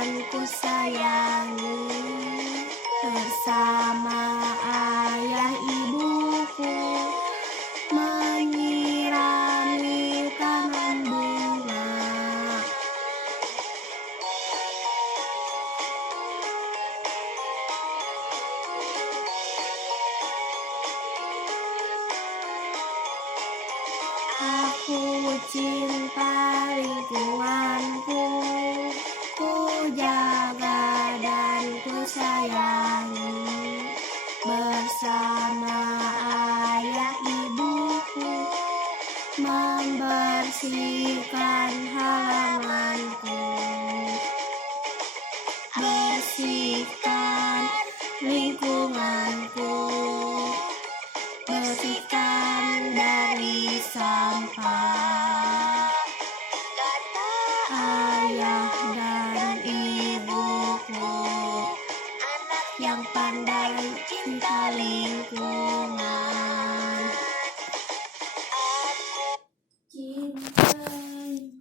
dan ku sayangi. Bersama ayah ibuku menyirami taman bunga. Aku cinta lingkunganku, ku jaga dan ku sayangi. Bersama ayah ibuku membersihkan halamanku. Bersihkan lingkunganku, bersihkan dari sampah. Ayah dan ibuku yang pandai cinta lingkungan.